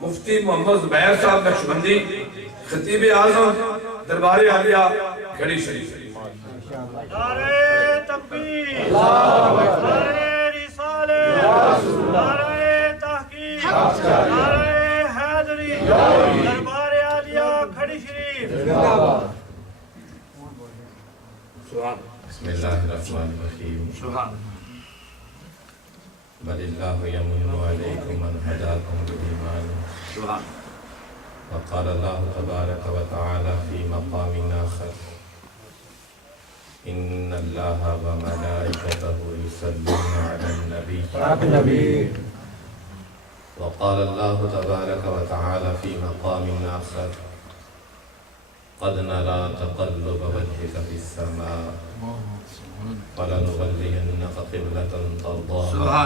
مفتی محمد زبیر صاحب نقشبندی، خطیب اعظم دربار عالیہ گھڑی شریف۔ نعرہ تکبیر، نعرہ رسالت، نعرہ تحقیق، نعرہ حیدری، دربار عالیہ گھڑی شریف۔ بسم اللہ الرحمن الرحیم بل اللہ یمن علیکم من ہداکم بالایمان وقال اللہ تبارک و تعالی فی مقام آخر ان اللہ و ملائکتہ یصلون علی النبی وقال اللہ تبارک و تعالی فی مقام آخر قد نرى تقلب وجهك في السماء فلنولينك قبلة ترضاها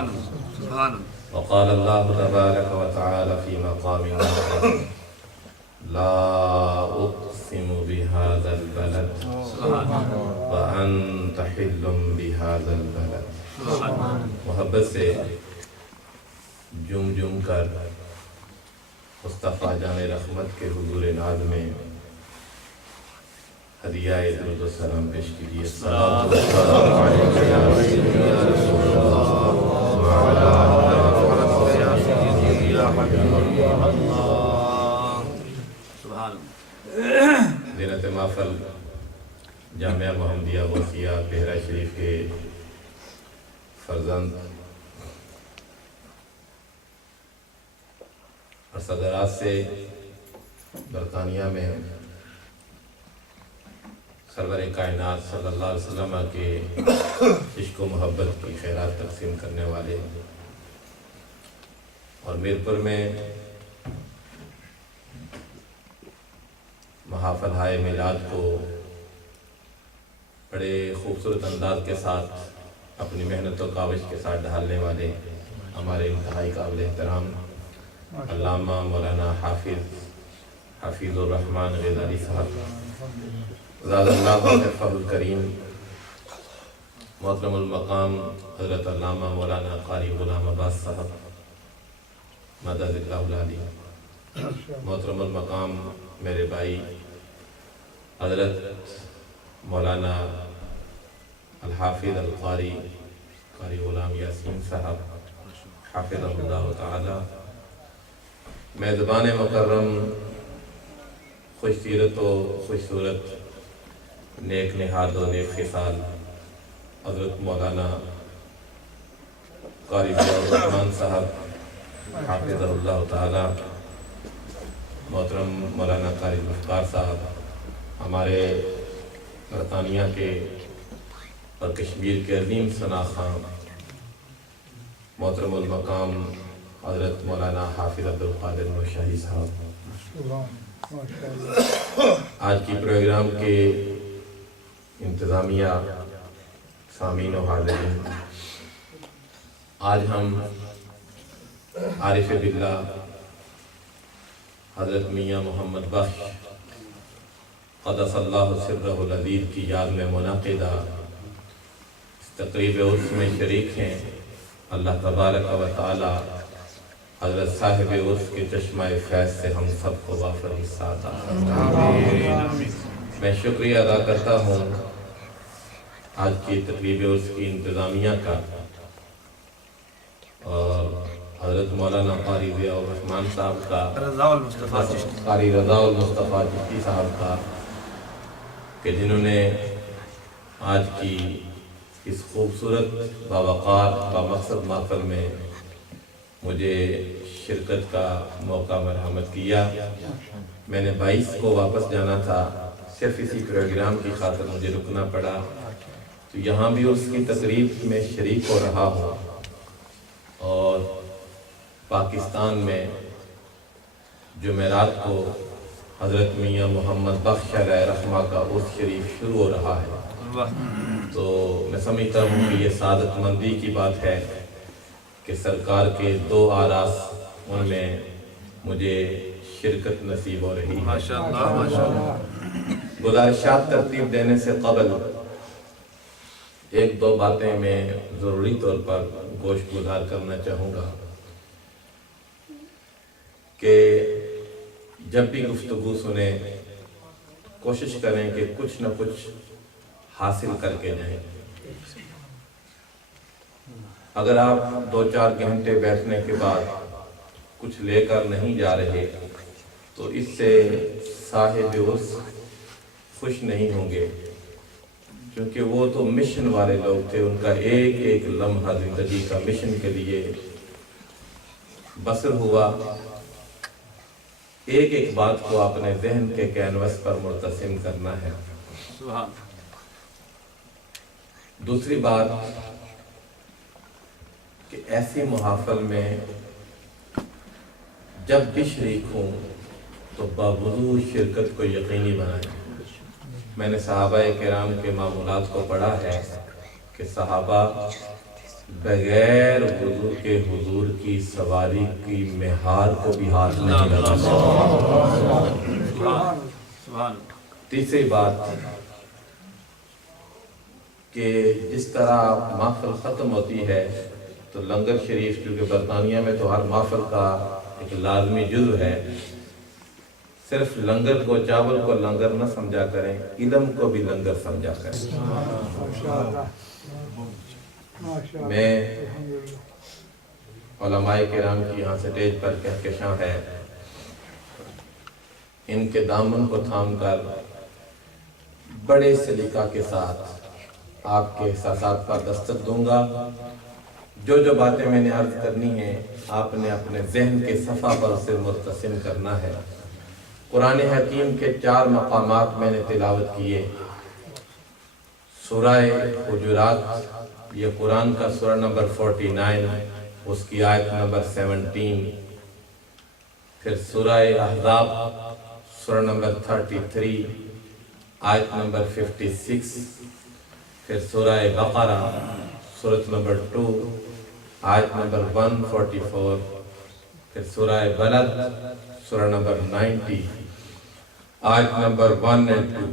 وقال الله تبارك وتعالى في مقام آخر لا أقسم بهذا البلد وأنت حل بهذا البلد۔ محبت سے جم جم کر مصطفیٰ جان رحمت کے حضور ناز میں ہدیہ درود و سلام پیش کیجیے۔ الصلاۃ والسلام علیک یا رسول اللہ وعلی آلہ یا سیدی یا حبیب اللہ۔ سبحان اللہ۔ زینت محفل جامعہ محمدیہ غوثیہ بحیرہ شریف کے فرزند اور صدرات سے برطانیہ میں سرور کائنات صلی اللہ علیہ وسلم کے عشق و محبت کی خیرات تقسیم کرنے والے اور میرپور میں محافل ہائے میلاد کو بڑے خوبصورت انداز کے ساتھ اپنی محنت و کاوش کے ساتھ ڈھالنے والے ہمارے انتہائی قابل احترام علامہ مولانا حافظ الرحمن غزالی صاحب زاد اللہ حفظہ الکریم، محترم المقام حضرت علامہ مولانا قاری غلام عباس صاحب مدد اللہ العالی، محترم المقام میرے بھائی حضرت مولانا الحافظ القاری قاری غلام یاسین صاحب حافظ اللہ تعالی، میزبان مکرم خوش سیرت و خوش صورت نیک نہاد و نیک خصال حضرت مولانا قاری الرحمن صاحب حافظ اللہ تعالی، محترم مولانا قاری مختار صاحب ہمارے برطانیہ کے اور کشمیر کے عظیم ثنا خواں، محترم المقام حضرت مولانا حافظ عبدالقادر نورشاہی صاحب، آج کی پروگرام کے انتظامیہ، سامعین و حاضرین، آج ہم عارف باللہ حضرت میاں محمد بخش قدس اللہ سرہ العزیز کی یاد میں منعقدہ اس تقریب عرس میں شریک ہیں۔ اللہ تبارک و تعالی حضرت صاحب عرس کے چشمہ فیض سے ہم سب کو وافر حصہ عطا فرمائے۔ میں شکریہ ادا کرتا ہوں آج کی تقریب عرس کی انتظامیہ کا اور حضرت مولانا قاری ضیاء الرحمن صاحب کا، قاری رضا المصطفیٰ چشتی صاحب کا، کہ جنہوں نے آج کی اس خوبصورت باوقار بامقصد محفل میں مجھے شرکت کا موقع مرحمت کیا۔ میں نے 22 کو واپس جانا تھا، صرف اسی پروگرام کی خاطر مجھے رکنا پڑا، تو یہاں بھی اس کی تقریب میں شریک ہو رہا ہوں، اور پاکستان میں جمعرات کو حضرت میاں محمد بخش علیہ رحمہ کا عرس شریف شروع ہو رہا ہے، تو میں سمجھتا ہوں کہ یہ سعادت مندی کی بات ہے کہ سرکار کے 2 آراس ان میں مجھے شرکت نصیب ہو رہی ہے۔ ماشاءاللہ۔ گزارشات ترتیب دینے سے قبل 1-2 باتیں میں ضروری طور پر گوشت گزار کرنا چاہوں گا۔ کہ جب بھی گفتگو سنیں کوشش کریں کہ کچھ نہ کچھ حاصل کر کے جائیں۔ اگر آپ 2-4 گھنٹے بیٹھنے کے بعد کچھ لے کر نہیں جا رہے تو اس سے صاحب عرص خوش نہیں ہوں گے، کیونکہ وہ تو مشن والے لوگ تھے، ان کا ایک ایک لمحہ زندگی کا مشن کے لیے بسر ہوا۔ ایک ایک بات کو اپنے ذہن کے کینوس پر مرتسم کرنا ہے۔ دوسری بات کہ ایسی محافل میں جب بھی شریک ہوں تو باوجود شرکت کو یقینی بنائیں۔ میں نے صحابہ کرام کے معمولات کو پڑھا ہے کہ صحابہ بغیر وضو کے حضور کی سواری کی مہار کو بھی ہاتھ نہیں لگاتے۔ تیسری بات کہ جس طرح محفل ختم ہوتی ہے تو لنگر شریف، کیونکہ برطانیہ میں تو ہر محفل کا ایک لازمی جزو ہے، صرف لنگر کو، چاول کو لنگر نہ سمجھا کریں، علم کو بھی لنگر سمجھا کریں۔ میں علماء کرام کی یہاں سٹیج پر کہکشاں ہے، ان کے دامن کو تھام کر بڑے سلیقہ کے ساتھ آپ کے احساسات پر دستک دوں گا۔ جو جو باتیں میں نے عرض کرنی ہیں آپ نے اپنے ذہن کے صفحہ پر سے مرتسم کرنا ہے۔ قرآن حکیم کے 4 مقامات میں نے تلاوت کیے۔ سورہ حجرات، یہ قرآن کا سورہ نمبر 49، اس کی آیت نمبر 17، پھر سورہ احزاب سورہ نمبر 33، آیت نمبر 56، پھر سورہ بقرہ سورۃ نمبر 2، آیت نمبر 144، پھر سورہ بلد سورہ نمبر 90، آیت نمبر 1 اور 2۔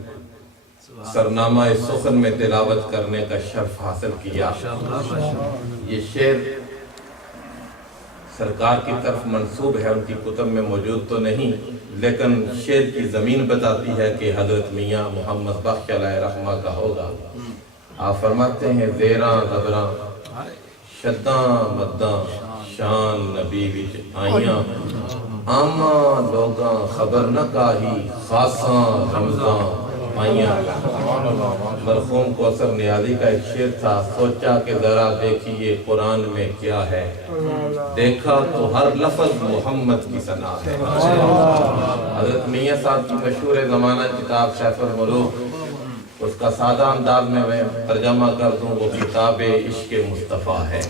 سرنامہ سخن میں تلاوت کرنے کا شرف حاصل کیا۔ یہ شعر سرکار کی طرف منسوب ہے، ان کی کتب میں موجود تو نہیں، لیکن شعر کی زمین بتاتی ہے کہ حضرت میاں محمد بخش علیہ رحمہ کا ہوگا۔ آپ فرماتے ہیں زیراں زبراں شداں مداں شان نبی وچ آئیاں، عاماں لوگاں خبر نہ کاہی خاصاں رمضاں آئیاں۔ مرحوم کوثر نیازی کا ایک شعر تھا، سوچا کہ ذرا دیکھیے قرآن میں کیا ہے، دیکھا تو ہر لفظ محمد کی ثنا ہے۔ حضرت میاں صاحب کی مشہور زمانہ کتاب سیف الملوک، اس کا سادہ انداز میں ترجمہ کر دوں، وہ کتاب عشق مصطفیٰ ہے۔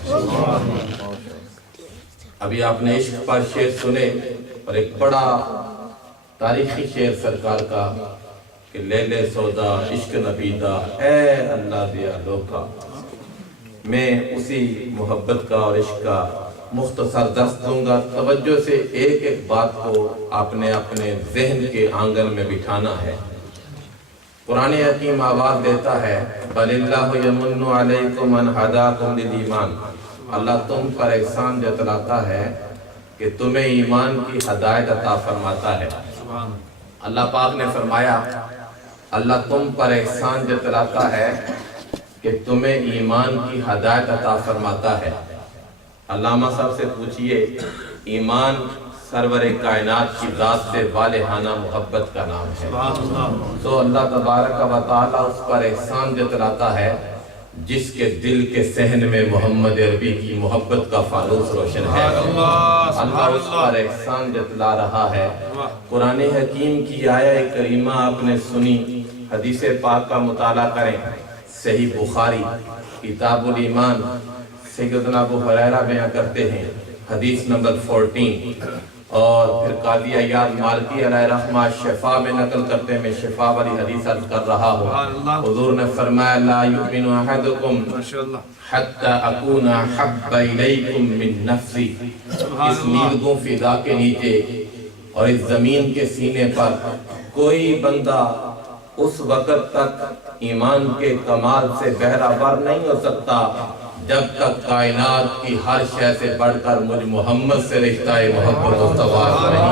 ابھی آپ نے عشق پر شعر سنے، اور ایک بڑا تاریخی شعر سرکار کا کہ لیلے سودا عشق نبیدہ اے اللہ دیا لوکا۔ میں اسی محبت کا اور عشق کا مختصر درس دوں گا۔ توجہ سے ایک ایک بات کو آپ نے اپنے ذہن کے آنگن میں بٹھانا ہے۔ قرآن حکیم آواز دیتا ہے بل اللہ یمن علیکم ان ہداکم للایمان، اللہ تم پر احسان جتلاتا ہے کہ تمہیں ایمان کی ہدایت عطا فرماتا ہے۔ اللہ پاک نے فرمایا اللہ تم پر احسان جتلاتا ہے کہ تمہیں ایمان کی ہدایت عطا فرماتا ہے۔ علامہ صاحب سے پوچھئے، ایمان سرور کائنات کی ذات سے والہانہ محبت کا نام ہے۔ تو اللہ تبارک و تعالیٰ اس پر احسان جتلاتا ہے جس کے دل کے صحن میں محمد عربی کی محبت کا فانوس روشن ہے۔ اللہ اس پر احسان جتلا رہا ہے۔ قرآن حکیم کی آیہ کریمہ آپ نے سنی، حدیث پاک کا مطالعہ کریں۔ صحیح بخاری کتاب الایمان، سیدنا ابو ہریرہ بیان کرتے ہیں حدیث نمبر 14، اور پھر قاضی عیاض مالکی علیہ رحمہ شفا میں نقل کرتے ہیں، میں شفا والی حدیث عرض کر رہا ہوں۔ حضور نے فرمایا لا یؤمن احدکم حتی اکون حب الیکم من نفسی۔ اس نیلگوں فضا کے نیچے اور اس زمین کے سینے پر کوئی بندہ اس وقت تک ایمان کے کمال سے بہرہ نہیں ہو سکتا جب تک کائنات کی ہر شے سے بڑھ کر مجھ محمد سے رشتہ محبت استوار نہیں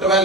12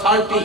30,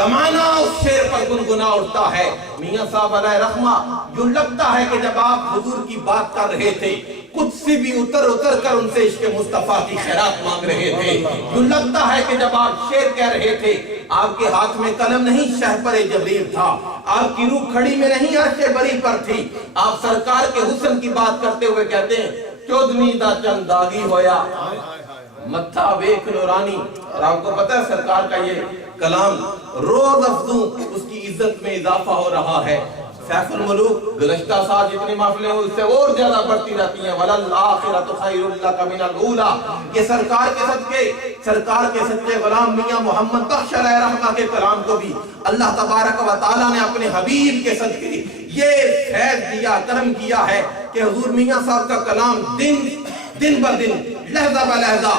زمانہ اس شیر پر گنگنا اٹھتا ہے۔ میاں صاحب علیہ رحمہ، یوں لگتا ہے کہ جب آپ حضور کی بات کر رہے تھے کچھ سے بھی اتر کر ان سے عشق مصطفیٰ کی خیرات مانگ رہے تھے۔ یوں لگتا ہے کہ جب آپ شعر کہہ رہے تھے آپ کے ہاتھ میں قلم نہیں شہپر جبریل تھا، آپ کی روح کھڑی میں نہیں عرش بری پر تھی۔ آپ سرکار کے حسن کی بات کرتے ہوئے کہتے ہیں 14ویں دا چند داغی ہویا متھا ویکھ نورانی۔ اور آپ کو پتہ ہے سرکار کا یہ کلام روز افزوں اس کی عزت میں اضافہ ہو رہا ہے۔ سیف الملوک گزشتہ سال جتنی محفلیں ہوئی اس سے اور زیادہ بڑھتی رہتی ہیں۔ وَلَلْآخِرَةُ خَيْرٌ لَكَ مِنَ الْأُولَىٰ۔ یہ سرکار کے صدقے، سرکار کے سچے غلام میاں محمد بخش علیہ رحمہ کے کلام کو بھی اللہ تبارک و تعالیٰ نے اپنے حبیب کے صدقے یہ فیض دیا، کرم کیا ہے کہ حضور میاں صاحب کا کلام دن بہ دن، لحظہ بہ لحظہ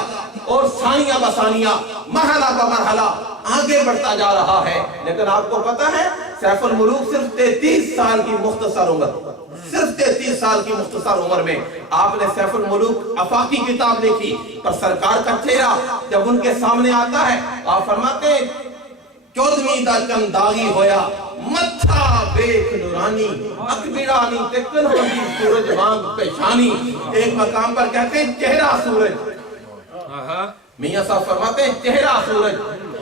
اور ثانیہ بہ ثانیہ، مرحلہ بہ مرحلہ آگے بڑھتا جا رہا ہے۔ لیکن آپ کو پتہ ہے سیف الملوک صرف 33 سال کی مختصر عمر، صرف 33 سال کی مختصر عمر میں آپ نے سیف الملوک آفاقی کتاب لکھی، پر سرکار کا چہرہ جب ان کے سامنے آتا ہے آپ فرماتے ہیں 14ویں دا چند داغی ہویا متھا بیک نورانی اکبرانی تے کنہوں دی سورج وانگ پیشانی۔ ایک مقام پر کہتے ہیں چہرہ سورج، میاں صاحب فرماتے ہیں چہرہ سورج،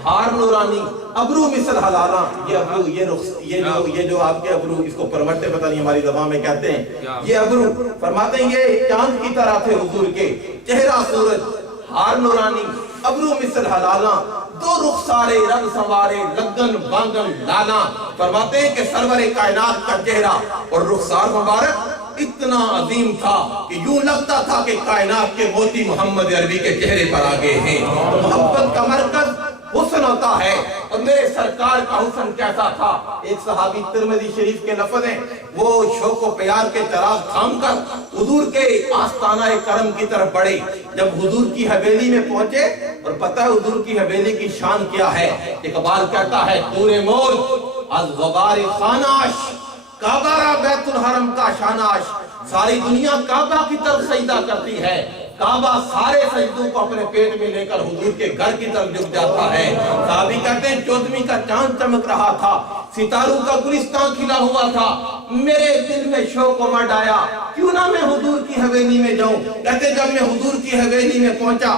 ہار نورانی، ابرو مثل حلالاں۔ یہ ابرو، یہ جو آپ کے ابرو، اس کو پرورتے پتہ نہیں ہماری زبان میں کہتے ہیں، یہ ابرو فرماتے ہیں یہ چاند کی طرح تھے حضور کے، چہرہ سورج، ہار نورانی، ابرو مثل حلالاں، دو رخسارے رنگ سوارے لگن بانگن لالاں۔ فرماتے ہیں کہ سرور کائنات کا چہرہ اور رخسار مبارک اتنا عظیم تھا کہ یوں لگتا تھا کہ کائنات کے موتی محمد عربی کے چہرے پر آگے ہیں۔ محبت کا مرکز حسن ہوتا ہے، اور میرے سرکار کا حسن کیسا تھا؟ ایک صحابی ترمذی شریف کے لفظ ہیں، وہ شوق و پیار کے چراغ تھام کر حضور کے آستانہ کرم کی طرف بڑھے۔ جب حضور کی حویلی میں پہنچے، اور پتہ ہے حضور کی حویلی کی شان کیا ہے؟ اقبال کہتا ہے دور موج از غبار خاناش، کعبہ را بیت الحرم کا شاناش۔ ساری دنیا کعبہ کی طرف سجدہ کرتی ہے، کعبہ سارے سجدوں کو اپنے پیٹ میں لے کر حضور کے گھر کی طرف جھک جاتا ہے۔ صحابی کہتے ہیں 14ویں کا چاند چمک رہا تھا، ستاروں کا گلستان کھلا ہوا تھا، میرے دل میں شوق امڈ آیا، کیوں نہ میں حضور کی حویلی میں جاؤں۔ کہتے جب میں حضور کی حویلی میں پہنچا،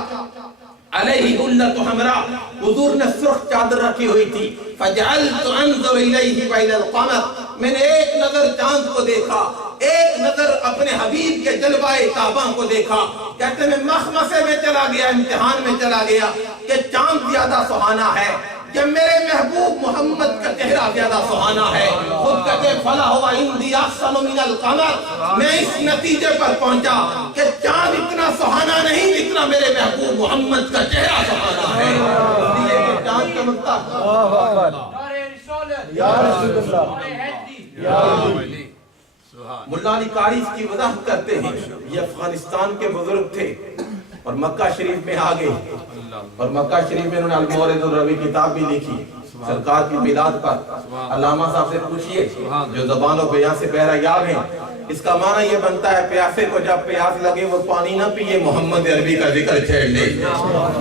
علیہ حلۃ حمراء، حضور نے سرخ چادر رکھی ہوئی تھی، فجعلت انظر الیہ وإلی القمر، میں نے ایک نظر چاند کو دیکھا، ایک نظر اپنے حبیب کے جلوہ کعبہ کو دیکھا۔ کہتے میں مخمصے میں چلا گیا، امتحان میں چلا گیا کہ چاند زیادہ سہانا ہے کہ میرے محبوب محمد کا چہرہ زیادہ سہانا ہے۔ خود کہتے فلا ہوا اندی احسن من القمر، میں اس نتیجے پر پہنچا کہ چاند اتنا سہانا نہیں جتنا میرے محبوب محمد کا چہرہ سہانا ہے۔ اس لیے کہ چاند چمکتا یا رسول اللہ، یا ملا علی قاری اس کی وضاحت کرتے ہیں، یہ افغانستان کے بزرگ تھے اور مکہ شریف میں آگئے، اور مکہ شریف میں انہوں نے المورد الروی کتاب بھی لکھی سرکار کی میلاد پر۔ علامہ صاحب سے پوچھئے جو زبان و بیان سے بہرہ یاب ہیں، اس کا معنی یہ بنتا ہے پیاسے کو جب پیاس لگے وہ پانی نہ پیئے، محمد عربی کا ذکر چھیڑ لے۔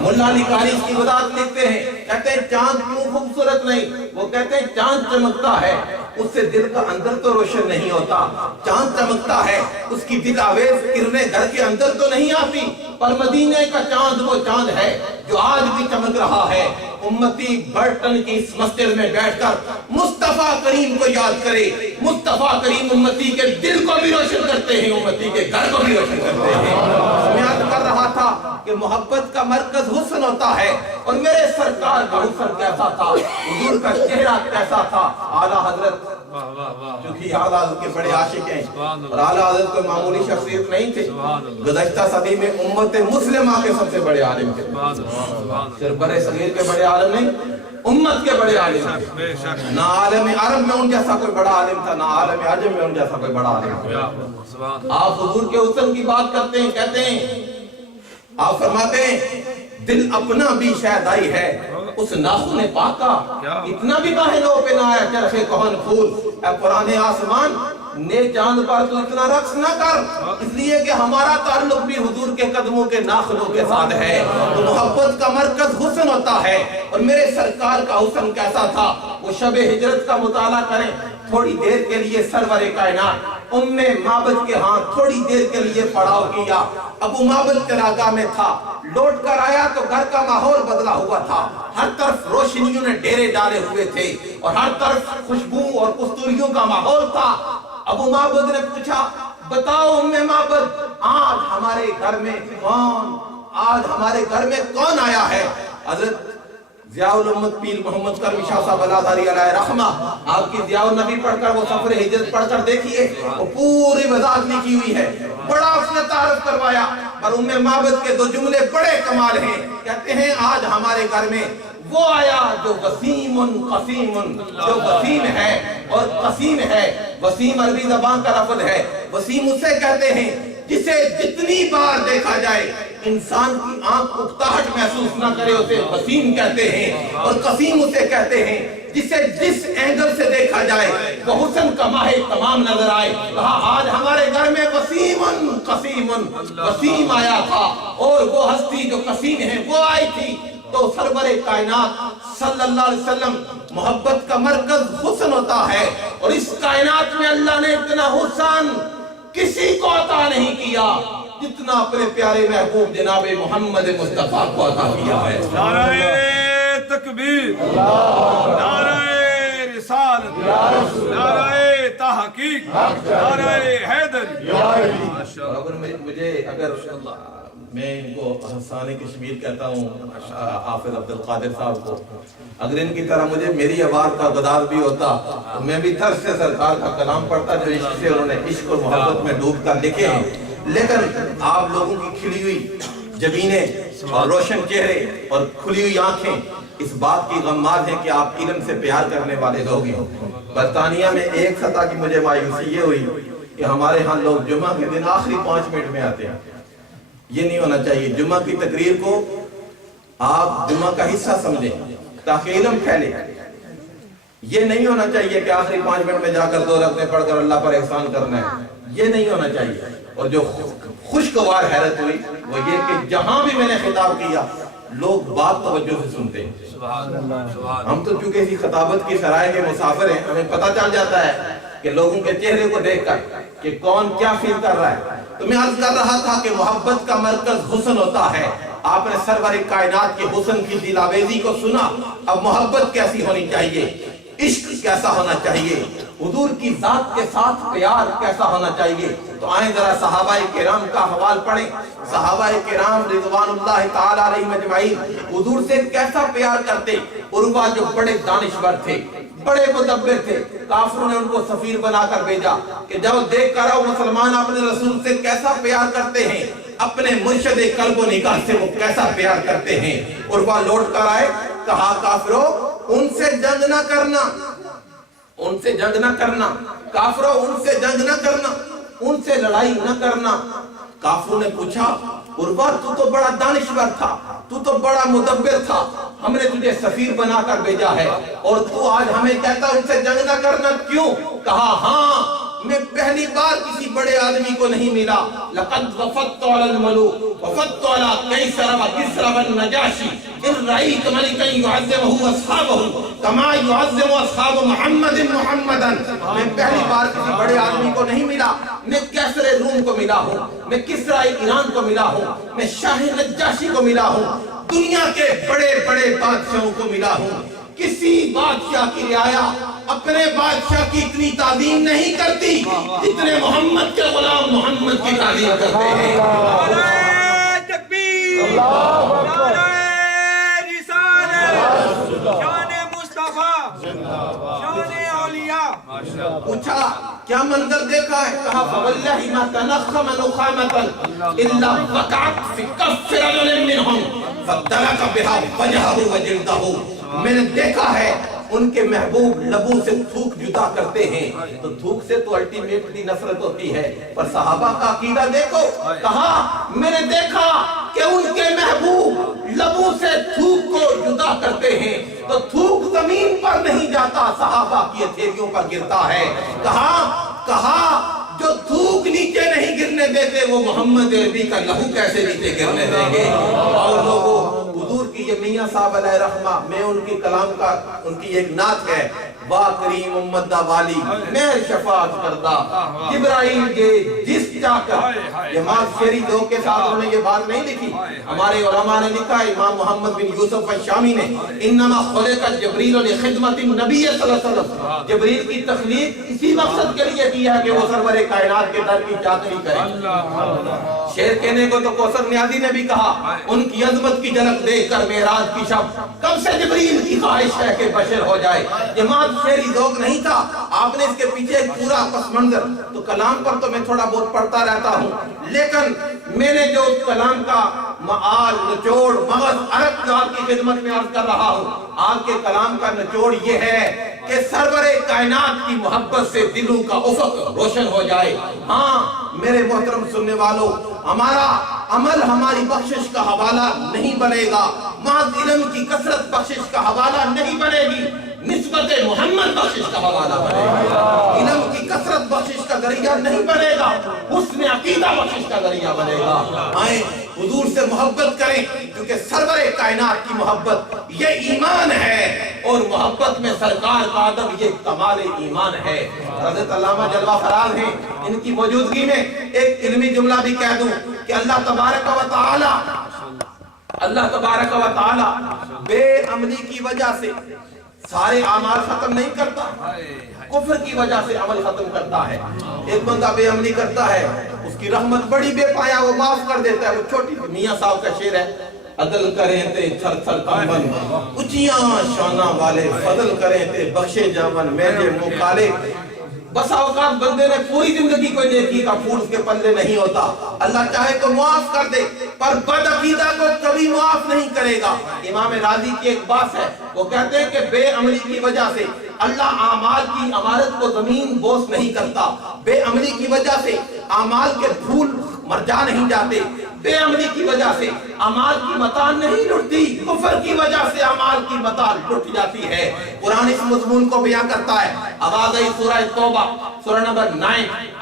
ملا علی قاری اس کی وضاحت لکھتے ہیں، کہتے ہیں چاند کیوں خوبصورت نہیں؟ وہ کہتے ہیں چاند چمکتا ہے، اس سے دل کا اندر تو روشن نہیں ہوتا، چاند چمکتا ہے، اس کی دل آویز کرنے گھر کے اندر تو نہیں آتی، پر مدینے کا چاند وہ چاند ہے جو آج بھی چمک رہا ہے۔ امتی برٹن کی اس مسجد میں بیٹھ کر مصطفیٰ کریم کو یاد کرے، مصطفیٰ کریم امتی کے دل کو بھی روشن کرتے ہیں، امتی کے گھر کو بھی روشن کرتے ہیں۔ میں یاد کر رہا تھا کہ محبت کا مرکز حسن ہوتا ہے، اور میرے سرکار کا حسن کیسا تھا، حضور کا چہرہ کیسا تھا۔ اعلیٰ حضرت کیونکہ اعلیٰ حضرت کے بڑے عاشق ہیں، اور اعلیٰ حضرت کوئی معمولی شخصیت نہیں تھے، گزشتہ صدی میں امت مسلمہ کے سب سے بڑے عالم تھے، صرف برے صغیر کے بڑے عالم نہیں، امت کے بڑے عالم تھے۔ نہ عالم عرب میں ان جیسا کوئی بڑا عالم تھا، نہ عالم عجم میں ان جیسا کوئی بڑا عالم تھا۔ آپ حضور کے حسن کی بات کرتے ہیں، کہتے ہیں، آپ فرماتے ہیں دل اپنا بھی شیدائی ہے اس ناخن پاکا، اتنا بھی باہنوں پہ نہ آیا چرخ کہن پھول۔ اے قرآن آسمان، نے چاند پر تو اتنا رقص نہ کر، اس لیے کہ ہمارا تعلق بھی حضور کے قدموں کے ناخنوں کے ساتھ ہے۔ تو محبت کا مرکز حسن ہوتا ہے، اور میرے سرکار کا حسن کیسا تھا، وہ شب ہجرت کا مطالعہ کریں، تھوڑی دیر کے لیے سرور کائنات ام معبد کے ہاں تھوڑی دیر کے لیے پڑاؤ کیا۔ ابو معبد چراگاہ میں تھا، لوٹ کر آیا تو گھر کا ماحول بدلا ہوا تھا، ہر طرف روشنیوں نے ڈیرے ڈالے ہوئے تھے اور ہر طرف خوشبو اور کستوریوں کا ماحول تھا۔ ابو معبد نے پوچھا، بتاؤ ام معبد، آج ہمارے گھر میں کون آیا ہے؟ حضرت ضیاء الامت پیر محمد کرمی شاہ صاحب الازہری علیہ رحمہ، آپ کی ضیاء النبی پڑھ کر، وہ سفر ہجرت پڑھ کر دیکھیے، وہ پوری وضاحت لکھی ہوئی ہے، بڑا اس نے تعارف کروایا۔ پر ام معبد کے دو جملے بڑے کمال ہیں، کہتے ہیں آج ہمارے گھر میں وہ آیا جو وسیم جو وسیم ہے اور قسیم ہے۔ وسیم عربی زبان کا لفظ ہے، وسیم اسے کہتے ہیں جسے جتنی بار دیکھا جائے انسان کی آنکھ اکتاہٹ محسوس نہ کرے، اسے وسیم کہتے ہیں، اور قسیم اسے کہتے ہیں جسے جس اینگل سے دیکھا جائے وہ حسن کا ماہ تمام نظر آئے۔ کہا آج ہمارے گھر میں وسیم آیا تھا، اور وہ ہستی جو قسیم ہے وہ آئی تھی۔ تو سرور کائنات صلی اللہ علیہ وسلم، محبت کا مرکز حسن ہوتا ہے، اور اس کائنات میں اللہ نے اتنا حسن کسی کو عطا نہیں کیا جتنا اپنے پیارے محبوب جناب محمد مصطفیٰ کو عطا کیا ہے۔ نعرہ تکبیر، نعرہ رسالت، نعرہ تحقیق، نعرہ حیدر۔ اگر میں ان کو حسان کشمیر کہتا ہوں، حافظ عبد القادر صاحب کو، اگر ان کی طرح مجھے میری آواز کا غدار بھی ہوتا تو میں بھی ترس سے سرکار کا کلام پڑھتا جو عشق سے انہوں نے عشق اور محبت میں ڈوب کر لکھے ہیں۔ لیکن آپ لوگوں کی کھلی ہوئی جبینیں اور روشن چہرے اور کھلی ہوئی آنکھیں اس بات کی غماز ہیں کہ آپ علم سے پیار کرنے والے لوگ ہیں۔ برطانیہ میں ایک سطح کی مجھے مایوسی یہ ہوئی کہ ہمارے ہاں لوگ جمعہ کے دن آخری 5 منٹ میں آتے ہیں۔ یہ نہیں ہونا چاہیے، جمعہ کی تقریر کو آپ جمعہ کا حصہ سمجھیں تاکہ علم پھیلے۔ یہ نہیں ہونا چاہیے کہ آخری 5 منٹ میں جا کر 2 رکعتیں پڑھ کر اللہ پر احسان کرنا ہے، یہ نہیں ہونا چاہیے۔ اور جو خوشگوار حیرت ہوئی وہ یہ کہ جہاں بھی میں نے خطاب کیا لوگ بات توجہ سے سنتے ہیں۔ ہم تو چونکہ اسی خطابت کی سرائے کے مسافر ہیں، ہمیں پتہ چل جاتا ہے کہ لوگوں کے چہرے کو دیکھ کر کہ کون کیا فیل کر رہا ہے۔ تو میں عرض کر رہا تھا کہ محبت کا مرکز حسن ہوتا ہے۔ آپ نے سرور کائنات کے حسن کی دلاویزی کو سنا، اب محبت کیسی ہونی چاہیے، عشق کیسا ہونا چاہیے، حضور کی ذات کے ساتھ پیار کیسا ہونا چاہیے۔ تو آئیں ذرا صحابہ کرام کا حوال پڑھیں۔ صحابہ کرام رضوان اللہ تعالی علیہم اجمعین حضور سے کیسا پیار کرتے۔ عروہ جو بڑے دانشور تھے، بڑے مدبر تھے، کافروں نے ان کو سفیر بنا کر بھیجا کہ جاؤ دیکھ کر آؤ مسلمان اپنے رسول سے کیسا پیار کرتے ہیں، اپنے مرشد قلب و نگاہ سے وہ کیسا پیار کرتے ہیں۔ عروہ لوٹ کر آئے، کہا کافروں ان سے جنگ نہ کرنا، ان سے جنگ نہ کرنا، کافروں ان سے جنگ نہ کرنا، ان سے لڑائی نہ کرنا۔ کافروں نے پوچھا عروہ تو بڑا دانشور تھا، تو بڑا مدبر تھا، ہم نے تجھے سفیر بنا کر بھیجا ہے اور تو آج ہمیں کہتا ان سے جنگ نہ کرنا کیوں؟ کہا ہاں میں پہلی بار کسی بڑے آدمی کو نہیں ملا، لقد وفدت علی الملوک وفدت علی قیصر و کسری والنجاشی ان رأیت ملکا یعظمہ اصحابہ کما یعظم اصحاب محمد محمدا۔ میں پہلی بار کسی بڑے آدمی کو نہیں ملا، میں کیسر روم کو ملا ہوں، میں کسری ایران کو ملا ہوں، میں شاہ نجاشی کو ملا ہوں، دنیا کے بڑے بڑے بادشاہوں کو ملا ہوں۔ کسی بادشاہ کی رعایا اپنے بادشاہ کی اتنی تعظیم نہیں کرتی جتنے محمد کے غلام محمد کی تعظیم کرتے ہیں۔ نعرہ تکبیر، نعرہ رسالت، شان مصطفیٰ، شان اولیاء۔ پوچھا کیا منظر دیکھا ہے؟ کہا فواللہ ما تنخم نخامتا الا وقعت فی کف رجل منہم فابتلق بہا وجہہ وجلدہ۔ میں نے دیکھا ہے ان کے محبوب لبوں سے تھوک جدا کرتے ہیں، تو تھوک سے تو الٹیمیٹلی نفرت ہوتی ہے، پر صحابہ کا عقیدہ دیکھو۔ کہا میں نے دیکھا کہ ان کے محبوب لبوں سے تھوک کو جدا کرتے ہیں، تو تھوک زمین پر نہیں جاتا، صحابہ کی ہتھیلیوں پر گرتا ہے۔ کہا وہ محمد عربی کا لہو کیسے نیچے گرنے دیں گے؟ اور لوگوں حضور کی یہ میاں صاحب علیہ رحمہ میں ان کی کلام کا ان کی ایک نعت ہے وا کریم امت دا والی میں شفاعت کرتا جبرائیل یہ جس چاکر یہ ماس شیری دو کے ساتھ انہوں نے یہ بات نہیں لکھی ہمارے علماء نے لکھا امام محمد بن یوسف الشامی نے انما خلق جبریل لخدمت النبی صلی اللہ علیہ وسلم جبریل کی تخلیق اسی مقصد کے لیے کی ہے کہ وہ سرور کائنات کے در کی چاکری کرے شعر کہنے کو تو کوثر نیازی نے بھی کہا ان کی عظمت کی جھلک دیکھ کر معراج کی شب کب سے جبریل کی خواہش ہے کہ بشر ہو جائے یہ مات شعری ذوق نہیں تھا آپ نے اس کے پیچھے ایک پورا پس منظر تو کلام پر تو میں تھوڑا بہت پڑھتا رہتا ہوں لیکن میں نے جو اس کلام کا معال نچوڑ مغز عرب جو آپ کی خدمت میں عرض کر رہا ہوں آپ کے کلام کا نچوڑ یہ ہے کہ سرور کائنات کی محبت سے دلوں کا افق روشن ہو جائے ہاں میرے محترم سننے والوں ہمارا عمل ہماری بخشش کا حوالہ نہیں بنے گا محض علم کی کثرت بخشش کا حوالہ نہیں بنے گی نسبت محمد بخشش کا حوالہ بنے گا علم کی کثرت بخشش کا ذریعہ نہیں بنے گا حسن عقیدہ بخشش کا ذریعہ بنے گا آئیں حضور سے محبت کریں کیونکہ سرور کائنات کی محبت یہ ایمان ہے اور محبت میں سرکار کا ادب یہ کمال ایمان ہے حضرت علامہ جلوہ فراز ہیں ان کی موجودگی میں ایک علمی جملہ بھی کہہ دوں کہ اللہ تبارک و تعالی بے عملی کی وجہ سے سارے اعمال ختم نہیں کرتا کفر کی وجہ سے عمل ختم کرتا ہے ایک بندہ بے عملی کرتا ہے اس کی رحمت بڑی بے پایا وہ معاف کر دیتا ہے وہ چھوٹی میاں صاحب کا شعر ہے عدل کریں تے تھر تھر کمبن اچیاں شانہ والے فضل کریں تے بخشے جامن میرے منہ کالے بس اوقات بندے نے پوری زندگی کوئی نیکی کا پھول اس کے پلے نہیں ہوتا اللہ چاہے تو معاف کر دے پر بد عقیدہ کو کبھی معاف نہیں کرے گا امام راضی کی ایک بات ہے وہ کہتے ہیں کہ بے عملی کی وجہ سے اللہ اعمال کی عمارت کو زمین بوس نہیں کرتا بے عملی کی وجہ سے اعمال کے پھول مرجا نہیں جاتے بے عملی کی وجہ سے اعمال کی متاع نہیں لٹتی کفر کی وجہ سے اعمال کی متاع لٹ جاتی ہے قرآن اس مضمون کو بیان کرتا ہے آواز آئی سورہ توبہ سورہ نمبر 9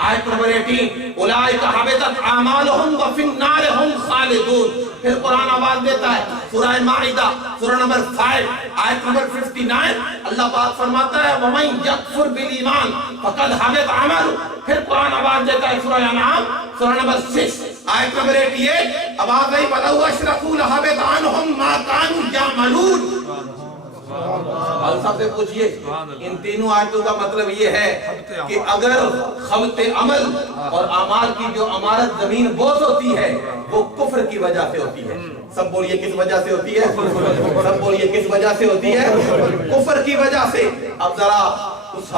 آیت نمبر 18 اولئک حبطت اعمالهم وفی النار هم خالدون پھر قرآن آواز دیتا ہے سورہ مائدہ سورہ نمبر 5 آیت نمبر 59 اللہ پاک فرماتا ہے وَمَنْ يَكْفُرْ بِالْإِيمَانِ فَقَدْ حَبِطَ عَمَلُهُ پھر قرآن آواز دیتا ہے سورہ انعام سورہ نمبر 6 آیت نمبر 88 آواز آئی وَلَوْ أَشْرَكُوا لَحَبِطَ عَنْهُمْ مَا كَانُوا يَعْمَلُونَ صاحب سے پوچھئے ان تینوں آیتوں کا مطلب یہ ہے کہ اگر خبط عمل اور اعمال کی جو عمارت زمین بوس ہوتی ہے وہ کفر کی وجہ سے ہوتی ہے سب بولیے کس وجہ سے ہوتی ہے سب بولیے کس وجہ سے ہوتی ہے کفر کی وجہ سے اب ذرا اس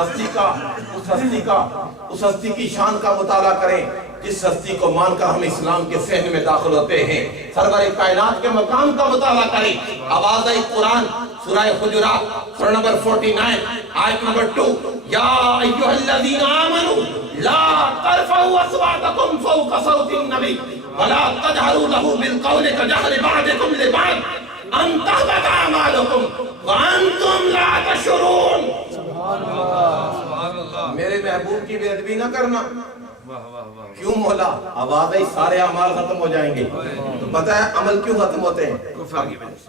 ہستی کی شان کا مطالعہ کریں جس ہستی کو مان کر ہم اسلام کے صحن میں داخل ہوتے ہیں سرور کائنات کے مقام کا مطالعہ کریں آواز آئی قرآن سورہ حجرات سورہ نمبر 49 آیت نمبر 2 یا ایھا الذین آمنوا لا ترفعوا اصواتکم فوق صوت النبی ولا تجهروا له بالقول كجهر بعضكم لبعض ان تحبط اعمالكم وانتم لا تشعرون میرے محبوب کی بے ادبی نہ کرنا کیوں مولا آواز آئی سارے اعمال ختم ہو جائیں گے تو پتہ ہے عمل کیوں ختم ہوتے ہیں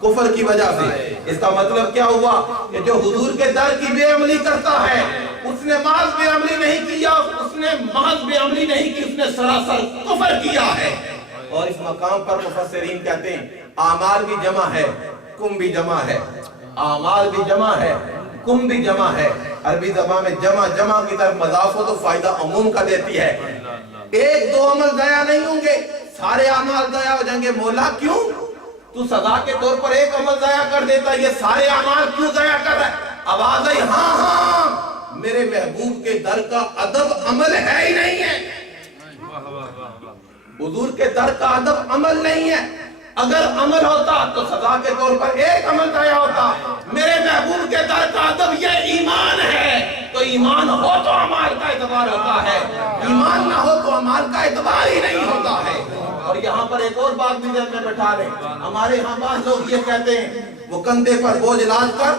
کفر کی وجہ سے اس کا مطلب کیا ہوا کہ جو حضور کے در کی بے عملی کرتا ہے اس نے محض بے عملی نہیں کیا اس نے محض بے عملی نہیں کی اس نے سراسر کفر کیا ہے اور اس مقام پر مفسرین کہتے ہیں اعمال بھی جمع ہے کم بھی جمع ہے اعمال بھی جمع ہے کم بھی جمع ہے عربی زبان میں جمع کی طرف مضاف ہو تو فائدہ عموم کا دیتی ہے ایک دو عمل ضائع نہیں ہوں گے سارے اعمال ضائع ہو جائیں گے مولا کیوں تو سزا کے طور پر ایک عمل ضائع کر دیتا یہ سارے اعمال کیوں ضائع کر رہا ہے آواز آئی ہاں میرے محبوب کے در کا ادب عمل ہے ہی نہیں ہے حضور کے در کا ادب عمل نہیں ہے اگر عمل ہوتا تو سزا کے طور پر ایک عمل ضائع ہوتا میرے محبوب کے در کا ادب یہ ایمان ہے تو ایمان ہو تو اعمال کا اعتبار ہوتا ہے ایمان نہ ہو تو اعمال کا اعتبار ہی نہیں ہوتا ہے اور یہاں پر ایک اور بات بھی ذہن میں بٹھا لیں، ہمارے ہاں بعض لوگ یہ کہتے ہیں وہ کندھے پر بوجھ لاد کر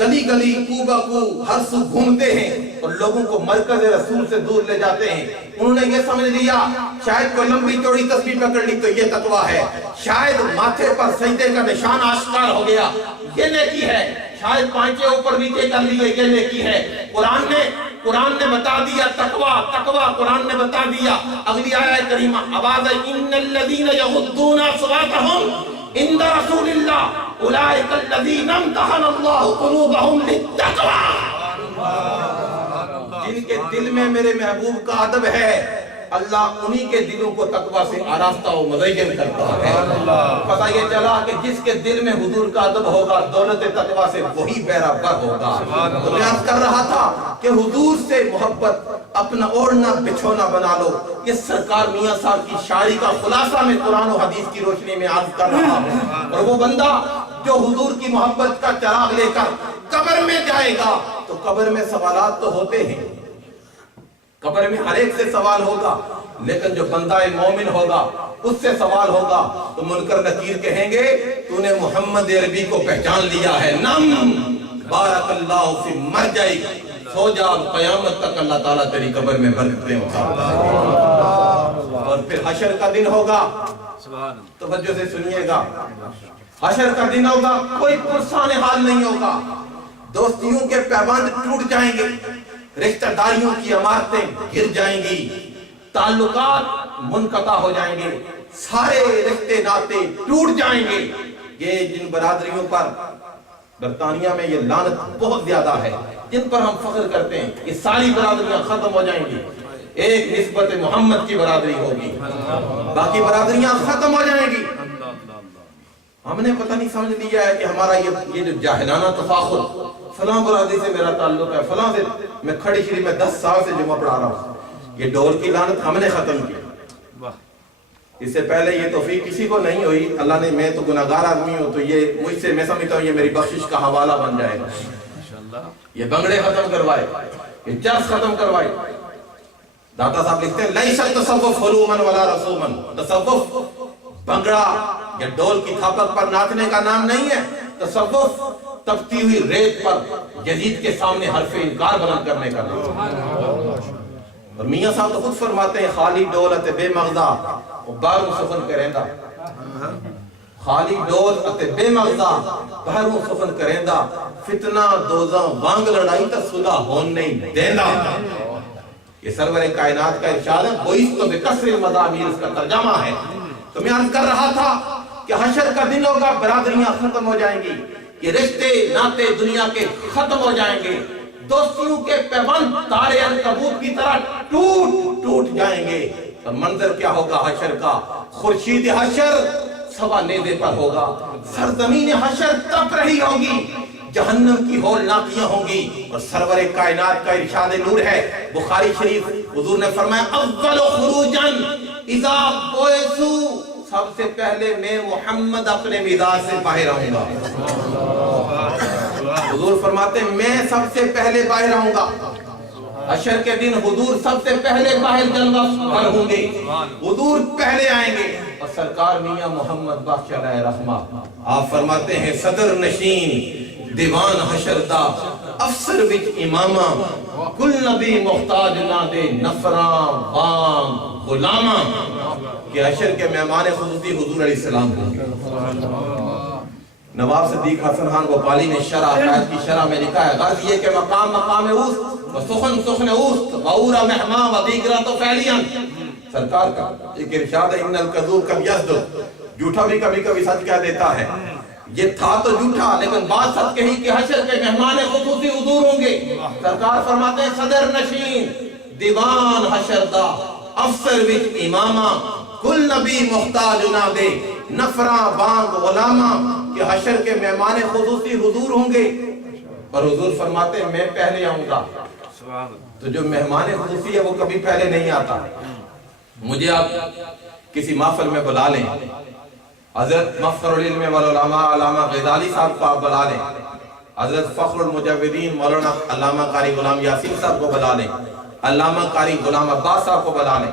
گلی گلی کو با کو ہر سو گھومتے ہیں اور لوگوں کو مرکز رسول سے دور لے جاتے ہیں۔ انہوں نے یہ سمجھ لیا شاید کوئی لمبی چوڑی تسبیح پکڑ لی تو یہ تقویٰ ہے، شاید ماتھے پر سجدے کا نشان آشکار ہو گیا یہ نیکی ہے، شاید پانچے اوپر نیچے کر لیے یہ نیکی ہے۔ قرآن نے بتا دیا تقویٰ قرآن نے بتا دیا۔ اگلی آیت کریمہ آواز ہے ان الذین یغضون اصواتهم عند رسول اللہ اولئک الذین امتحن اللہ قلوبهم للتقویٰ، جن کے دل میں میرے محبوب کا ادب ہے اللہ انہی کے دلوں کو تقویٰ سے آراستہ و مزین کرتا ہے۔ پتہ یہ چلا کہ جس کے دل میں حضور کا ادب ہوگا دولت تقویٰ سے وہی بیرا بر ہوگا۔ تو میں عرض کر رہا تھا کہ حضور سے محبت اپنا اوڑھنا بچھونا بنا لو، یہ سرکار میاں صاحب کی شاعری کا خلاصہ میں قرآن و حدیث کی روشنی میں عرض کر رہا ہوں۔ اور وہ بندہ جو حضور کی محبت کا چراغ لے کر قبر میں جائے گا تو قبر میں سوالات تو ہوتے ہیں، قبر میں ہر ایک سے سوال ہوگا، لیکن جو بندہ مومن ہوگا اس سے سوال ہوگا تو منکر نکیر کہیں گے تو نے محمد عربی کو پہچان لیا ہے، نم بارک اللہ فی مر جائے گا، سو جا قیامت تک اللہ تعالیٰ تیری قبر میں برکتیں اٹھا۔ اور پھر حشر کا دن ہوگا، توجہ سے سنیے گا، حشر کا دن ہوگا کوئی پرسان حال نہیں ہوگا، دوستیوں کے پیبند ٹوٹ جائیں گے، رشتہ داریوں کی عمارتیں گر جائیں گی، تعلقات منقطع ہو جائیں گے، سارے رشتے ناتے ٹوٹ جائیں گے۔ یہ جن برادریوں پر برطانیہ میں یہ لعنت بہت زیادہ ہے، جن پر ہم فخر کرتے ہیں، یہ ساری برادریاں ختم ہو جائیں گی، ایک نسبت محمد کی برادری ہوگی، باقی برادریاں ختم ہو جائیں گی۔ ہم نے پتہ نہیں سمجھ لیا ہے کہ ہمارا یہ جو جاہلانہ تفاخر فلاں برادری سے میرا تعلق ہے، فلاں سے میں کھڑی شریف میں 10 سال سے جمعہ پڑھا رہا ہوں، یہ ڈول کی لعنت ہم نے ختم کی۔ اس سے پہلے یہ توفیق کسی کو نہیں ہوئی، اللہ نے، میں تو گناہگار آدمی ہوں تو یہ مجھ سے میں سمجھتا ہوں یہ میری بخشش کا حوالہ بن جائے گا۔ یہ بنگڑے ختم کروائے، یہ چرس ختم کروائے۔ داتا صاحب لکھتے ہیں لیس التصوف علومن ولا رسومن، تصوف بنگڑا یا ڈول کی تھاپک پر ناچنے کا نام نہیں ہے، تصوف تپتی ہوئی ریت پر یزید کے سامنے حرف انکار بلند کرنے کا نام۔ اور میاں صاحب تو خود فرماتے ہیں خالی دولت بے مغزا باروں سفن کریندا، خالی دولت بے مغزا باروں سفن کریندا، فتنہ دوزاں وانگ لڑائی تا صلح ہون نہیں دیندا۔ یہ سرور کائنات کا ارشاد ہے، بوئیستو بکسر المضامیر اس کا ترجمہ ہے۔ تو میں عرض کر رہا تھا کہ حشر کا دن ہوگا، برادریاں ختم ہو جائیں گی، یہ رشتے ناتے دنیا کے ختم ہو جائیں گے، دوستیوں کے پیوند تارے عنکبوت کی طرح ٹوٹ جائیں گے۔ اور منظر کیا ہوگا حشر کا؟ خورشید حشر سوا نیزے پر ہوگا، سرزمین حشر تپ رہی ہوگی، جہنم کی ہولناکیاں ہوں گی، اور سرور کائنات کا ارشاد نور ہے بخاری شریف، حضور نے فرمایا اول خروجن اذا بوئسو، سب سے پہلے میں محمد اپنے مزاج سے باہر آؤں گا۔ حضور فرماتے ہیں میں سب سے پہلے باہر آؤں گا، حشر کے دن حضور سب سے پہلے باہر جلوہ بھر ہوں گے، حضور پہلے آئیں گے، اور سرکار میاں محمد بخش علیہ رحمہ آپ فرماتے ہیں صدر نشین دیوان حشر دا افسر وچ امامہ، کل نبی محتاج نہ دے نفراں بام غلامہ، کہ حشر کے مہمان خصوصی حضور علیہ السلام ہوں۔ نواب صدیق حسن خان گوپالی نے شرح آیت کی شرح میں لکھا ہے غرض یہ کہ مقام مقام اوست و سخن سخن اوست غورا مہمان و دیگرہ تو فعلیاں، سرکار کا ایک ارشاد ہے ان القذوب کب یزدد، جھوٹا بھی کبھی کبھی سچ کہہ دیتا ہے، یہ تھا تو جھوٹا لیکن بات سچ کہی کہ حشر کے مہمان خصوصی حضور ہوں گے۔ سرکار فرماتے ہیں صدر نشین دیوان حشر دا افسر وچ امامہ، کل نبی محتاج نہ دے نفراں بانگ غلامہ، کہ حشر کے مہمان خصوصی حضور ہوں گے، اور حضور فرماتے ہیں میں پہلے آؤں گا۔ تو جو مہمان خصوصی ہے وہ کبھی پہلے نہیں آتا۔ مجھے آپ کسی محفل میں بلا لیں، حضرت مفخر العلم والعلماء علامہ غزالی صاحب کو آپ بلا لیں، حضرت فخر المجودین مولانا علامہ قاری غلام یاسین صاحب کو بلا لیں، علامہ قاری غلام عباس صاحب کو بلا لیں،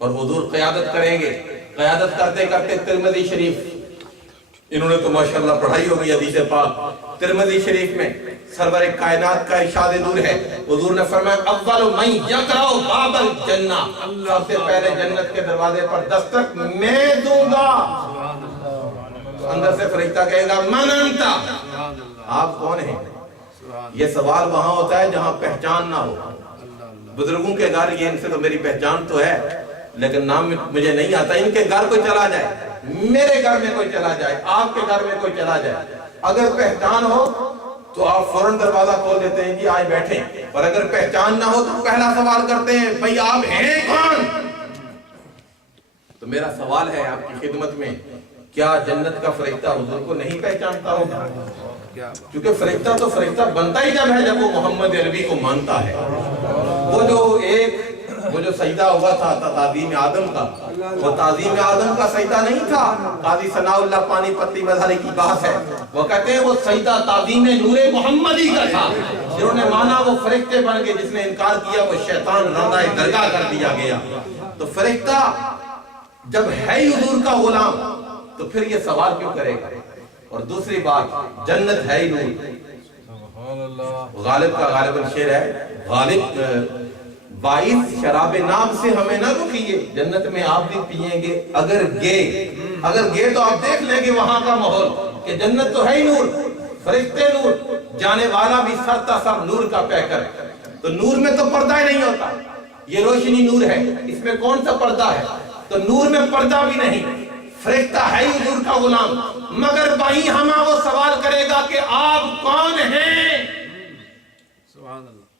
اور حضور قیادت کریں گے. قیادت کرتے کرتے ترمذی شریف, انہوں نے تو ماشاءاللہ پڑھائی ہوگی حدیث پاک. ترمذی شریف میں سرور کائنات کا ارشاد نور ہے, حضور نے فرمایا اول من یقرأ باب الجنہ, سب سے پہلے جنت کے دروازے پر دستک میں دوں گا. اندر سے فرشتہ کہے گا من انت, آپ کون ہیں؟ یہ سوال وہاں ہوتا ہے جہاں پہچان نہ ہو. بزرگوں کے گھر یہ ان سے تو میری پہچان تو ہے لیکن نام مجھے نہیں آتا. ان کے گھر کوئی چلا جائے, میرے گھر میں کوئی چلا جائے, آپ کے گھر میں کوئی چلا جائے, اگر پہچان ہو تو آپ فوراً دروازہ کھول دیتے ہیں کہ آئے بیٹھیں. اور اگر پہچان نہ ہو تو پہلا سوال کرتے ہیں بھئی آپ ہیں کون؟ تو میرا سوال ہے آپ کی خدمت میں, کیا جنت کا فرشتہ حضور کو نہیں پہچانتا ہوگا؟ کیونکہ فرشتہ تو فرشتہ بنتا ہی جب ہے جب وہ محمد عربی کو مانتا ہے. وہ جو سجدہ ہوا تھا تعظیم آدم کا, وہ تعظیم آدم کا سجدہ نہیں تھا. قاضی ثناء اللہ پانی پتی مظہری کی بحث ہے, وہ کہتے ہیں وہ سجدہ تعظیم نور محمدی کا تھا. جنہوں نے مانا وہ فرشتے بن گئے, جس نے انکار کیا وہ شیطان رضا درگاہ کر دیا گیا. تو فرشتہ جب ہے ہی حضور کا غلام تو پھر یہ سوال کیوں کرے گا؟ اور دوسری بات, جنت ہے ہی نور. غالب کا غالب الشعر ہے, غالب باعث شراب ناب سے ہمیں نہ رکیے, جنت میں آپ بھی پیئیں گے اگر گئے تو آپ دیکھ لیں گے وہاں کا ماحول کہ جنت تو ہے ہی نور, فرشتے نور, جانے والا بھی سر تا سر نور کا پیکر. تو نور میں تو پردہ ہی نہیں ہوتا, یہ روشنی نور ہے, اس میں کون سا پردہ ہے؟ تو نور میں پردہ بھی نہیں. فرشتہ ہے ہی حضور کا غلام, مگر بھائی ہمیں وہ سوال کرے گا کہ آپ کون ہیں؟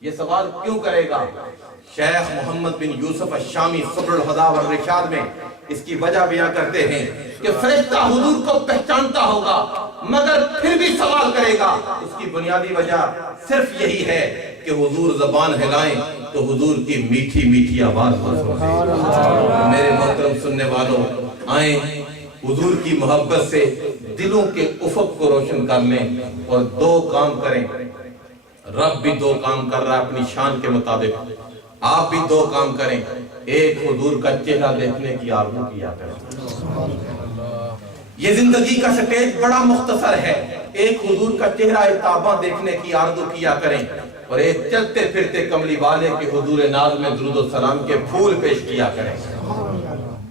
یہ سوال کیوں کرے گا؟ شیخ محمد بن یوسف الشامی سبل الہدی والرشاد میں اس کی وجہ بیان کرتے ہیں کہ فرشتہ حضور کو پہچانتا ہوگا مگر پھر بھی سوال کرے گا. اس کی بنیادی وجہ صرف یہی ہے کہ حضور زبان ہلائیں تو حضور کی میٹھی میٹھی آواز سنیں. میرے محترم سننے والوں, آئیں حضور کی محبت سے دلوں کے افق کو روشن کر لیں اور دو کام کریں. رب بھی دو کام کر رہا ہے اپنی شان کے مطابق, آپ بھی دو کام کریں. ایک حضور کا چہرہ دیکھنے کی آرزو کیا کریں. یہ زندگی کا سٹیج بڑا مختصر ہے. ایک حضور کا چہرہ تاباں دیکھنے کی آرزو کیا کریں اور ایک چلتے پھرتے کملی والے کے حضور ناز میں درود و سلام کے پھول پیش کیا کریں.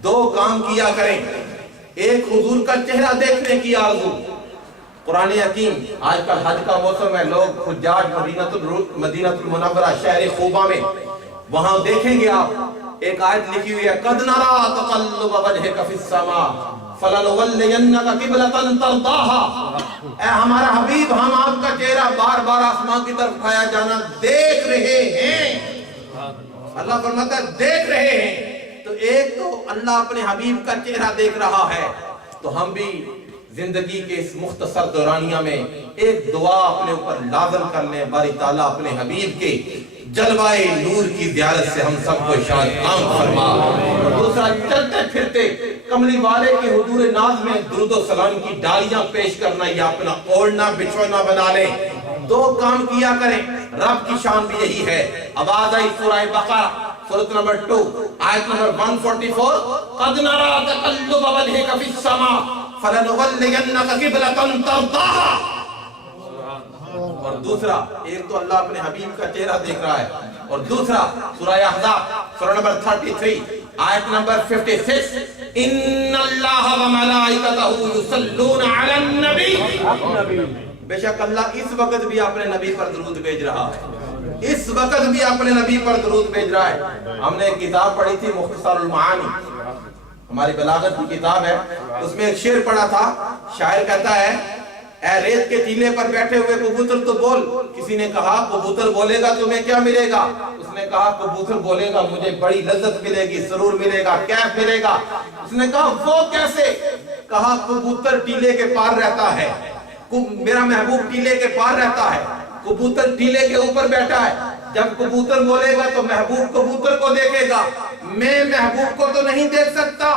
دو کام کیا کریں. ایک حضور کا چہرہ دیکھنے کی آرزو. قرآن حکیم, آج کل حج کا موسم ہے, لوگ حجاج مدینہ المنورہ شہر خوبہ میں وہاں دیکھیں گے آپ ایک آیت لکھی ہوئی ہے, قد نرى تقلب وجهك في السماء فلنولينك قبلة ترضاها. اے ہمارا حبیب, ہم آپ کا چہرہ بار بار آسمان کی طرف کھایا جانا دیکھ رہے ہیں. اللہ فرماتا ہے دیکھ رہے ہیں. تو ایک تو اللہ اپنے حبیب کا چہرہ دیکھ رہا ہے, تو ہم بھی زندگی کے اس مختصر دورانیہ میں ایک دعا اپنے اوپر لازم کر لیں, باری تعالیٰ اپنے حبیب کے جلوائے نور کی زیارت سے ہم سب کو شاد کام فرما. اور دوسرا, چلتے پھرتے کملی والے کے حضور ناز میں درود و سلام کی ڈالیاں پیش کرنا یا اپنا اوڑھنا بچھونا بنا لیں. دو کام کیا کریں. رب کی شان بھی یہی ہے. آواز آئی سورہ بقرہ سورۃ نمبر 2 آیت نمبر 144, قد نرى تقلب وجهك في السماء فلنولينك قبلة ترضاها. اور دوسرا, ایک تو اللہ اپنے حبیب کا چہرہ دیکھ رہا ہے, اور دوسرا سورہ احزاب سورہ نمبر 33 آیت نمبر 56, ان اللہ وملائکتہ یصلون علی النبی. بے شک اللہ اس وقت بھی اپنے نبی پر درود بھیج رہا ہے, اس وقت بھی اپنے نبی پر درود بھیج رہا ہے. ہم نے ایک کتاب پڑھی تھی مختصر المعانی, ہماری بلاغت کی کتاب ہے, اس میں ایک شعر پڑھا تھا. شاعر کہتا ہے, اے ریت کے ٹیلے پر بیٹھے ہوئے کبوتر تو بول. کسی نے کہا کبوتر بولے گا تمہیں کیا ملے گا؟ اس نے کہا کبوتر بولے گا مجھے بڑی لذت ملے گی, سرور ملے گا, کیف ملے گا. اس نے کہا وہ کیسے؟ کہا کبوتر ٹیلے کے پار رہتا ہے, میرا محبوب ٹیلے کے پار رہتا ہے, کبوتر ٹیلے کے اوپر بیٹھا ہے. جب کبوتر بولے گا تو محبوب کبوتر کو دیکھے گا. میں محبوب کو تو نہیں دیکھ سکتا,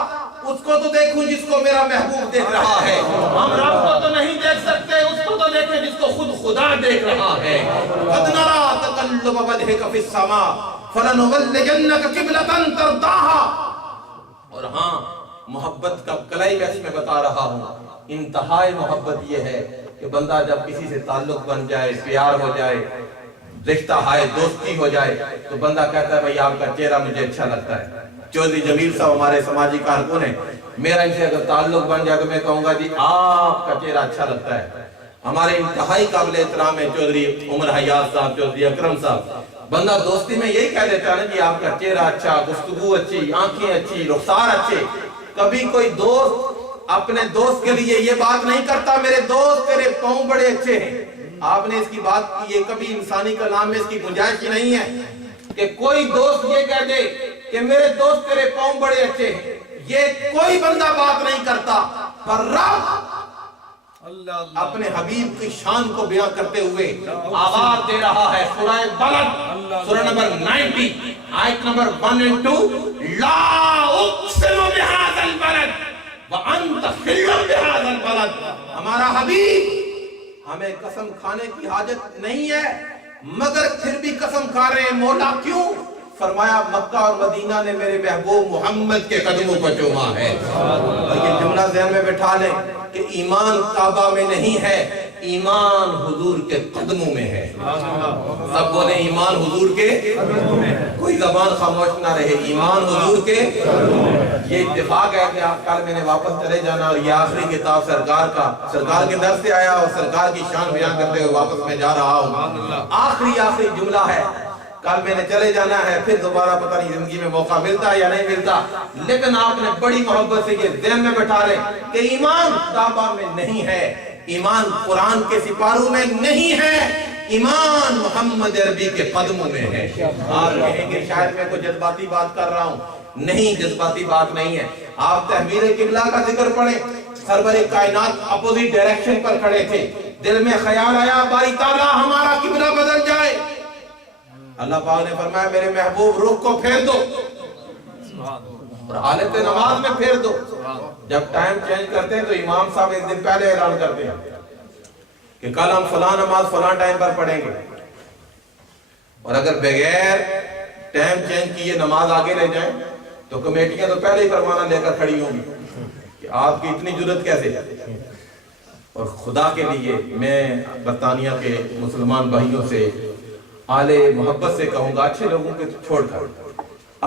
اس کو تو دیکھوں جس کو میرا محبوب دیکھ رہا ہے. ہم رب کو تو نہیں دیکھ سکتے, اس کو تو دیکھیں جس کو خود خدا دیکھ رہا ہے. قد نرى تقلب وجهك في السماء فلنولينك قبلة ترضاها. محبت کا کلائمیکس میں بتا رہا ہوں. انتہائی محبت یہ ہے کہ بندہ جب کسی سے تعلق بن جائے, پیار ہو جائے, رشتہ ہائے دوستی ہو جائے, تو بندہ کہتا ہے بھائی آپ کا چہرہ مجھے اچھا لگتا ہے. چودھری جمیل صاحب ہمارے سماجی کارکن ہیں, میرا ان سے اگر تعلق بن جائے تو میں کہوں گا جی آپ کا چہرہ اچھا لگتا ہے. ہمارے انتہائی قابل احترام ہے چودھری عمر حیات صاحب, چودھری اکرم صاحب. بندہ دوستی میں یہی کہہ دیتا ہے نا جی آپ کا چہرہ اچھا, گفتگو اچھی, آنکھیں اچھی, رخسار اچھے. کبھی کوئی دوست اپنے دوست کے لیے یہ بات نہیں کرتا میرے دوست تیرے پاؤں بڑے اچھے ہیں. آپ نے اس کی بات کی, یہ کبھی انسانی کلام میں اس کی گنجائش ہی نہیں ہے کہ کوئی دوست یہ کہہ دے کہ میرے دوست تیرے پاؤں بڑے اچھے ہیں. یہ کوئی بندہ بات نہیں کرتا. پر رب اپنے حبیب کی شان کو بیان کرتے ہوئے آواز دے رہا ہے. سورہ بلد, سورہ نمبر 90, آیت نمبر 1 and 2. لا اقسم بہذا البلد وانت حل بہذا البلد. ہمارا حبیب, ہمیں قسم کھانے کی حاجت نہیں ہے, مگر پھر بھی قسم کھا رہے ہیں. مولا کیوں؟ فرمایا مکہ اور مدینہ نے میرے محبوب محمد کے قدموں کو چوما ہے. اور یہ جملہ ذہن میں بٹھا لیں کہ ایمان کعبہ میں نہیں ہے, ایمان حضور کے قدموں میں ہے. سب بولیں ایمان حضور کے قدموں میں ہے. کوئی زبان خاموش نہ رہے, ایمان حضور کے. یہ اتفاق ہے کہ کل میں نے واپس چلے جانا اور یہ آخری کتاب سرکار کے در سے آیا اور سرکار کی شان بیان کرتے ہوئے واپس میں جا رہا ہوں. آخری جملہ ہے. کل میں نے چلے جانا ہے, پھر دوبارہ پتہ نہیں زندگی میں موقع ملتا یا نہیں ملتا, لیکن آپ نے بڑی محبت سے یہ ذہن میں بٹھا رہے کہ ایمان کعبہ میں نہیں ہے, ایمان قرآن کے سپاروں میں نہیں ہے, ایمان محمد عربی کے قدموں میں ہے. آپ کہیں گے شاید میں کوئی جذباتی بات کر رہا ہوں. نہیں, جذباتی بات نہیں ہے. آپ تحویر قبلہ کا ذکر پڑھیں. سرور کائنات اپوزٹ ڈائریکشن پر کھڑے تھے, دل میں خیال آیا باری تعالیٰ ہمارا قبلہ بدل جائے. اللہ پاک نے فرمایا میرے محبوب رخ کو پھیر دو اور حالت نماز میں پھیر دو. جب ٹائم چینج کرتے ہیں تو امام صاحب ایک دن پہلے اعلان کرتے ہیں کہ کل ہم فلاں نماز فلاں ٹائم پر پڑھیں گے, اور اگر بغیر ٹائم چینج کیے نماز آگے لے جائیں تو کمیٹیاں تو پہلے ہی فرمانا لے کر کھڑی ہوں گی کہ آپ کی اتنی جرت کیسے. اور خدا کے لیے میں برطانیہ کے مسلمان بھائیوں سے آلے محبت سے کہوں گا, اچھے لوگوں کے چھوڑ کر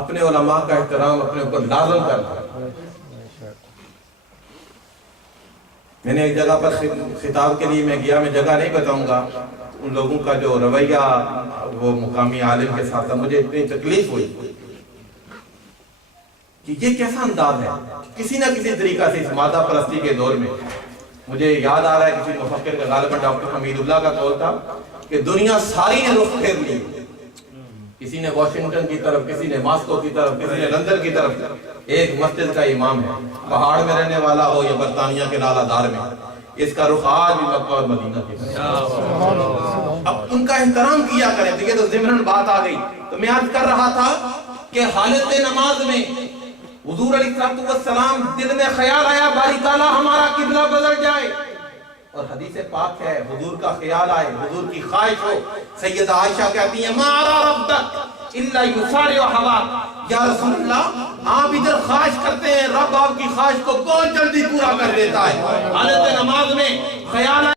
اپنے علماء کا احترام اپنے اوپر لازم کرنا. میں نے ایک جگہ پر خطاب کے لیے میں گیا, میں جگہ نہیں بتاؤں گا. ان لوگوں کا جو رویہ وہ مقامی عالم کے ساتھ تھا, مجھے اتنی تکلیف ہوئی کہ یہ کیسا انداز ہے. کسی نہ کسی طریقہ سے اس مادہ پرستی کے دور میں مجھے یاد آ رہا ہے کسی مفکر کا, غالباً ڈاکٹر حمید اللہ کا قول تھا کہ دنیا ساری نے رخ پھیر لی. کسی نے واشنگٹن کی طرف, کسی نے ماسکو کی طرف, کسی نے لندن کی طرف. ایک مسجد کا امام ہے, پہاڑ میں رہنے والا ہو یا برطانیہ کے نالہ دار میں, اس کا رخ آج بھی مکہ اور مدینہ کی طرف. اب ان کا احترام کیا کریں. تو یہ تو ضمن بات آ گئی. تو میں عرض کر رہا تھا کہ حالت نماز میں حضور علیہ السلام دل میں خیال آیا باری تعالیٰ ہمارا قبلہ بدل جائے, اور حدیث پاک ہے حضور کا خیال آئے, حضور کی خواہش ہو. سیدہ عائشہ کہتی ہیں ما ارى ربک الا یسارع ہواک. یا رسول اللہ آپ ادھر خواہش کرتے ہیں, رب آپ کی خواہش کو بہت جلدی پورا کر دیتا ہے. حالت نماز میں خیال